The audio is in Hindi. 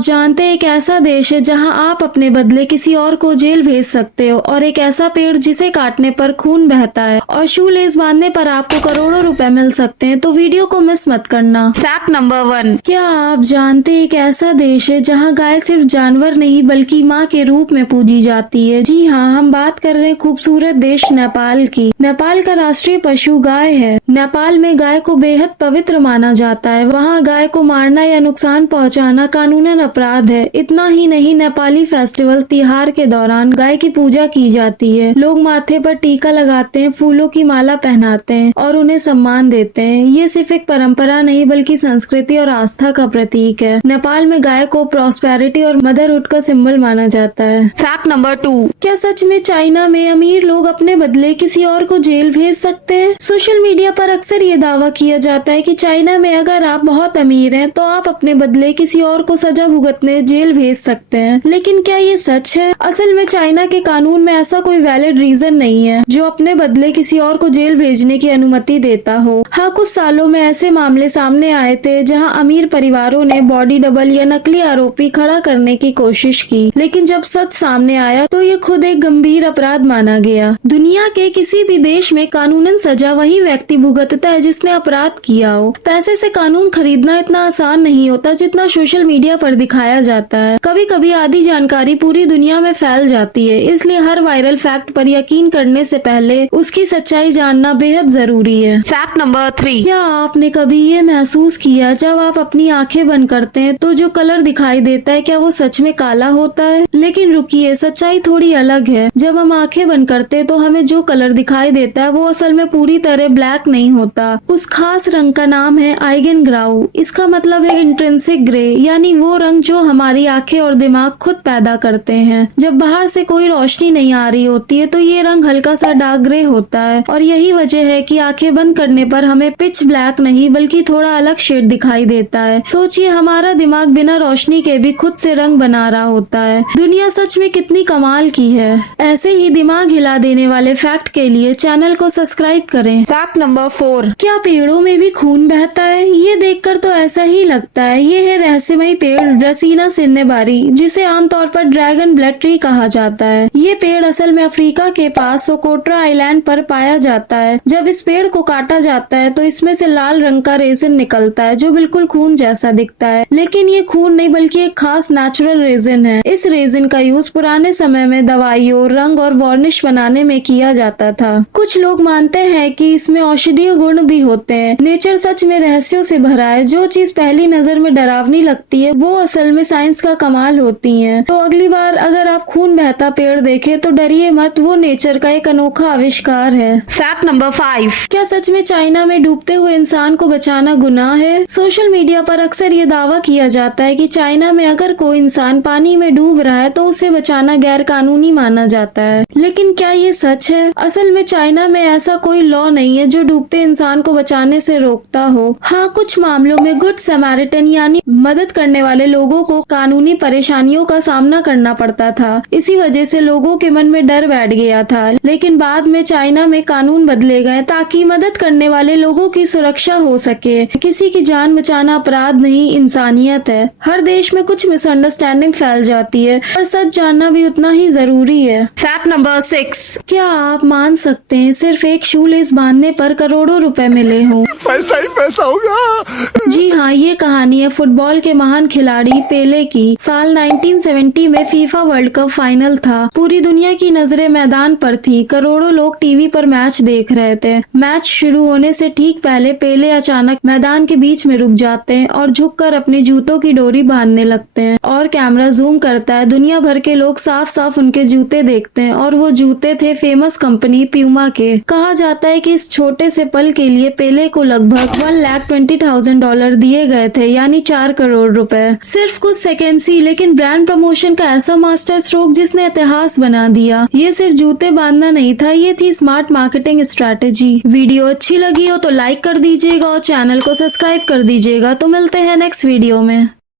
जानते हैं एक ऐसा देश है जहां आप अपने बदले किसी और को जेल भेज सकते हो, और एक ऐसा पेड़ जिसे काटने पर खून बहता है और शू लेस बांधने पर आपको करोड़ों रुपए मिल सकते हैं। तो वीडियो को मिस मत करना। Fact number 1। क्या आप जानते हैं एक ऐसा देश है जहां गाय सिर्फ जानवर नहीं बल्कि माँ के रूप में पूजी जाती है? जी हाँ, हम बात कर रहे हैं खूबसूरत देश नेपाल की। नेपाल का राष्ट्रीय पशु गाय है। नेपाल में गाय को बेहद पवित्र माना जाता है। वहाँ गाय को मारना या नुकसान पहुँचाना कानूनन अपराध है। इतना ही नहीं, नेपाली फेस्टिवल तिहार के दौरान गाय की पूजा की जाती है। लोग माथे पर टीका लगाते हैं, फूलों की माला पहनाते हैं और उन्हें सम्मान देते हैं। ये सिर्फ एक परंपरा नहीं बल्कि संस्कृति और आस्था का प्रतीक है। नेपाल में गाय को प्रॉस्पेरिटी और मदरहुड का सिंबल माना जाता है। Fact number 2। क्या सच में चाइना में अमीर लोग अपने बदले किसी और को जेल भेज सकते हैं? सोशल मीडिया पर अक्सर ये दावा किया जाता है कि चाइना में अगर आप बहुत अमीर हैं तो आप अपने बदले किसी और को सजा भुगतने जेल भेज सकते हैं। लेकिन क्या ये सच है? असल में चाइना के कानून में ऐसा कोई वैलिड रीजन नहीं है जो अपने बदले किसी और को जेल भेजने की अनुमति देता हो। हाँ, कुछ सालों में ऐसे मामले सामने आए थे जहाँ अमीर परिवारों ने बॉडी डबल या नकली आरोपी खड़ा करने की कोशिश की, लेकिन जब सच सामने आया तो ये खुद एक गंभीर अपराध माना गया। दुनिया के किसी भी देश में कानूनन सजा वही व्यक्ति भुगतता है जिसने अपराध किया हो। पैसे से कानून खरीदना इतना आसान नहीं होता जितना सोशल मीडिया पर दिखाया जाता है। कभी कभी आधी जानकारी पूरी दुनिया में फैल जाती है, इसलिए हर वायरल फैक्ट पर यकीन करने से पहले उसकी सच्चाई जानना बेहद जरूरी है। Fact number 3। क्या आपने कभी ये महसूस किया जब आप अपनी आंखें बंद करते हैं तो जो कलर दिखाई देता है क्या वो सच में काला होता है? लेकिन रुकिए, सच्चाई थोड़ी अलग है। जब हम आंखें बंद करते हैं तो हमें जो कलर दिखाई देता है वो असल में पूरी तरह ब्लैक नहीं होता। उस खास रंग का नाम है आइगन ग्राउ। इसका मतलब है इंट्रिंसिक ग्रे, यानी वो रंग जो हमारी आंखें और दिमाग खुद पैदा करते हैं। जब बाहर से कोई रोशनी नहीं आ रही होती है तो ये रंग हल्का सा डार्क ग्रे होता है, और यही वजह है कि आंखें बंद करने पर हमें पिच ब्लैक नहीं बल्कि थोड़ा अलग शेड दिखाई देता है। सोचिए, हमारा दिमाग बिना रोशनी के भी खुद से रंग बना रहा होता है। दुनिया सच में कितनी कमाल की है। ऐसे ही दिमाग हिला देने वाले फैक्ट के लिए चैनल को सब्सक्राइब करें। Fact number 4। क्या पेड़ों में भी खून बहता है? ये देखकर तो ऐसा ही लगता है। ये है रहस्यमयी पेड़ ड्रेसिना सिन्नेबारी, जिसे आमतौर पर ड्रैगन ब्लड ट्री कहा जाता है। ये पेड़ असल में अफ्रीका के पास सोकोट्रा आइलैंड पर पाया जाता है। जब इस पेड़ को काटा जाता है तो इसमें से लाल रंग का रेजिन निकलता है जो बिल्कुल खून जैसा दिखता है, लेकिन ये खून नहीं बल्कि एक खास नेचुरल रेजिन है। इस रेजिन का यूज पुराने समय में दवाइयों, रंग और वार्निश बनाने में किया जाता था। कुछ लोग मानते हैं कि इसमें औषधीय गुण भी होते हैं। नेचर सच में रहस्यों से भरा है। जो चीज पहली नजर में डरावनी लगती है वो असल में साइंस का कमाल होती है। तो अगली बार अगर आप खून बहता पेड़ देखें तो डरिए मत, वो नेचर का एक अनोखा आविष्कार है। Fact number 5। क्या सच में चाइना में डूबते हुए इंसान को बचाना गुनाह है? सोशल मीडिया पर अक्सर ये दावा किया जाता है कि चाइना में अगर कोई इंसान पानी में डूब रहा है तो उसे बचाना गैर कानूनी माना जाता है। लेकिन क्या ये सच है? असल में चाइना में ऐसा कोई लॉ नहीं है जो डूबते इंसान को बचाने से रोकता हो। हाँ, कुछ मामलों में गुड समैरिटन यानी मदद करने वाले लोगों को कानूनी परेशानियों का सामना करना पड़ता था। इसी वजह से लोगों के मन में डर बैठ गया था। लेकिन बाद में चाइना में कानून बदले गए ताकि मदद करने वाले लोगों की सुरक्षा हो सके। किसी की जान बचाना अपराध नहीं, इंसानियत है। हर देश में कुछ मिसअंडरस्टैंडिंग फैल जाती है और सच जानना भी उतना ही जरूरी है। Fact number 6। क्या आप मान सकते हैं सिर्फ एक शू लेस बांधने पर करोड़ों रुपए मिले हों? पैसा ही पैसा होगा। जी हाँ, ये कहानी है फुटबॉल के महान खिलाड़ी पेले की। साल 1970 में फीफा वर्ल्ड कप फाइनल था। पूरी दुनिया की नजरें मैदान पर थी। करोड़ों लोग टीवी पर मैच देख रहे थे। मैच शुरू होने से ठीक पहले पेले अचानक मैदान के बीच में रुक जाते हैं और झुककर अपने जूतों की डोरी बांधने लगते हैं, और कैमरा जूम करता है। दुनिया भर के लोग साफ साफ उनके जूते देखते हैं, और वो जूते थे फेमस कंपनी प्यूमा के। कहा जाता है कि इस छोटे से पल के लिए पेले को लगभग $1,20,000 दिए गए थे, यानी 4 करोड़ रुपए। सिर्फ कुछ सेकेंड्स ही, लेकिन ब्रांड प्रमोशन का ऐसा मास्टर स्ट्रोक जिसने इतिहास बना दिया। ये सिर्फ जूते बांधना नहीं था, ये थी स्मार्ट मार्केटिंग स्ट्रैटेजी। वीडियो अच्छी लगी हो तो लाइक कर दीजिएगा और चैनल को सब्सक्राइब कर दीजिएगा। तो मिलते हैं नेक्स्ट वीडियो में।